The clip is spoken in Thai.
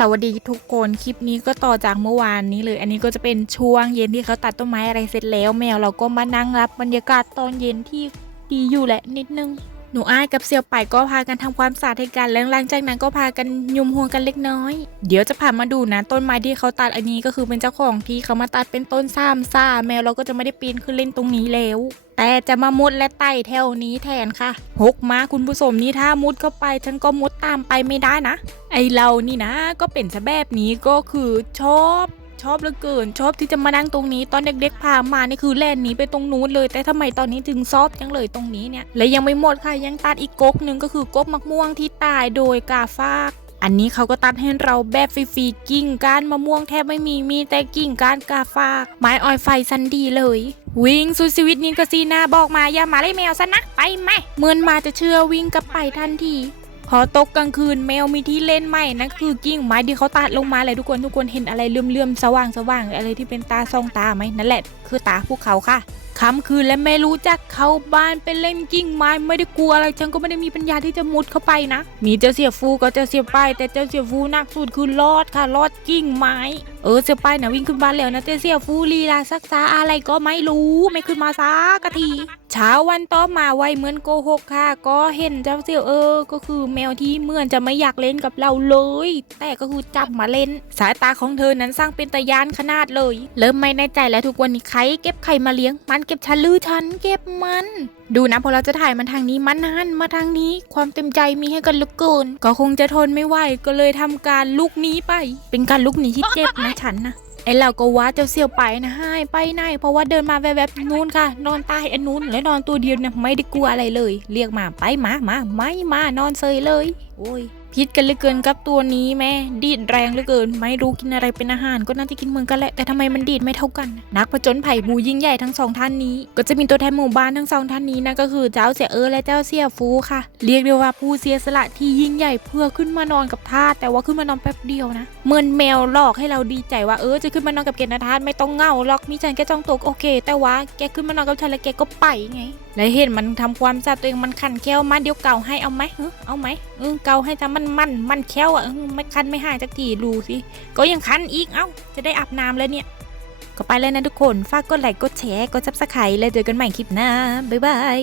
สวัสดีทุกคนคลิปนี้ก็ต่อจากเมื่อวานนี้เลย อันนี้ก็จะเป็นช่วงเย็นที่เขาตัดต้นไม้อะไรเสร็จแล้ว แมวเราก็มานั่งรับบรรยากาศตอนเย็นที่ดีอยู่แหละนิดนึงหนูอ้ายกับเซียวไปก็พากันทำความสะอาดให้กันแล้วหลังจากนั้นก็พากันยุมหัวกันเล็กน้อย เดี๋ยวจะพามาดูนะ ต้นไม้ที่เขาตัดอันนี้ก็คือเป็นเจ้าของที่เขามาตัดเป็นต้นซ้ำซ่าแมวเราก็จะไม่ได้ปีนขึ้นเล่นตรงนี้แล้ว แต่จะมามุดและไต่แถวนี้แทนค่ะหกมาคุณผู้ชมนี่ถ้ามุดเข้าไป ฉันก็มุดตามไปไม่ได้นะ ไอเรานี่นะ ก็เป็นซะแบบนี้ก็คือชอบชอบเหลือเกิน ชอบที่จะมานั่งตรงนี้ตอนเด็กๆพามานี่คือแล่นหนีไปตรงนู้นเลย แต่ทำไมตอนนี้ถึงซอบจังเลยตรงนี้เนี่ยและยังไม่หมดค่ะยังตัดอีกก๊กหนึ่งก็คือกกมะม่วงที่ตายโดยกาฟาก อันนี้เขาก็ตัดให้เราแบบฟรีๆกิ่งก้านมะม่วงแทบไม่มีมีแต่กิ่งก้านกาฟากไม้ออยไฟสันดีเลย วิ่งสุดชีวิตนินกซีนาบอกมาอย่ามาไล่แมวซะนะไปไหมเมือนมาจะเชื่อวิ่งกลับไปทันที พอตกกลางคืนแมวมีที่เล่นใหมนั่นคือกิ่งไม้ที่เขาตัดลงมาเลยทุกคนทุกคนเห็นอะไรเลื่อมๆสว่างสว่างๆอะไรที่เป็นตาส่องตาไหมนั่นแหละคือตาภูเขาค่ะค่ำคืนและไม่รู้จักเข้าบ้านไปเล่นกิ่งไม้ไม่ได้กลัวอะไรฉันก็ไม่ได้มีปัญญาที่จะมุดเข้าไปนะ มีเจ้าเสียฟูก็เจ้าเสียป้ายแต่เจ้าเสียฟูนักสุดคือรอดค่ะรอดกิ่งไม้เออเสียป้ายนะวิ่งขึ้นบ้านแล้วนะแต่เสียฟูลีลาซักซาอะไรก็ไม่รู้ไม่ขึ้นมาซักกะทีเช้าวันต่อมาไวเหมือนโกหกค่ะ ก็เห็นเจ้าเสี่ยวเออ ก็คือแมวที่เหมือนจะไม่อยากเล่นกับเราเลย แต่ก็คือจับมาเล่น สายตาของเธอนั้นสร้างเป็นตะยานขนาดเลย เริ่มไม่แน่ใจแล้วทุกวันนี้ใครเก็บไข่มาเลี้ยง มันเก็บฉันหรือฉันเก็บมัน ดูนะพอเราจะถ่ายมันทางนี้มันหันมาทางนี้ ความเต็มใจมีให้กันเหลือเกินก็คงจะทนไม่ไหวก็เลยทำการลุกหนี้ไป เป็นการลุกหนีที่เจ็บนะฉันนะ ไอเราก็ว่าเจ้าเสี่ยวไปนะให้ไปไหนเพราะว่าเดินมาแวบๆนู้นค่ะ นอนใต้อันนู้นและนอนตัวเดียวเนี่ยไม่ได้กลัวอะไรเลย เรียกมาไปมามาไม่มานอนเซยเลย โอ้ย พิษกันเหลือเกินกับตัวนี้แม่ดีดแรงเหลือเกิน ไม่รู้กินอะไรเป็นอาหารก็น่าจะกินเหมือนกันแหละแต่ทำไมมันดีดไม่เท่ากัน นักผจญไผ่บูยิ่งใหญ่ทั้งสองท่านนี้ ก็จะมีตัวแทนหมู่บ้านทั้งสองท่านนี้นะก็คือเจ้าเสียเออและเจ้าเสียฟูค่ะ เรียกได้ว่าผู้เสียสละที่ยิ่งใหญ่เพื่อขึ้นมานอนกับทาสแต่ว่าขึ้นมานอนแป๊บเดียวนะเหมือนแมวหลอกให้เราดีใจว่าเออจะขึ้นมานอนกับเกณฑ์ทาสไม่ต้องเงาหรอกมีฉันแค่จ้องตกโอเค แต่ว่าแกขึ้นมานอนกับฉันแล้วแกก็ไปไงแล้วเห็นมันทำความสะอาดตัวเองมันคันแค้วมาเดี๋ยวเก่าให้เอาไหมเออเอาไหมเออเก่าให้ทำมันมันมันแค้วอะไม่คันไม่หายสักทีดูสิก็ยังคันอีกเอ้าจะได้อาบน้ำแล้วเนี่ย ก็ไปเลยนะทุกคนฝากกดไลค์กดแชร์กดซับสไครต์แล้วเจอกันใหม่คลิปหน้าบ๊ายบาย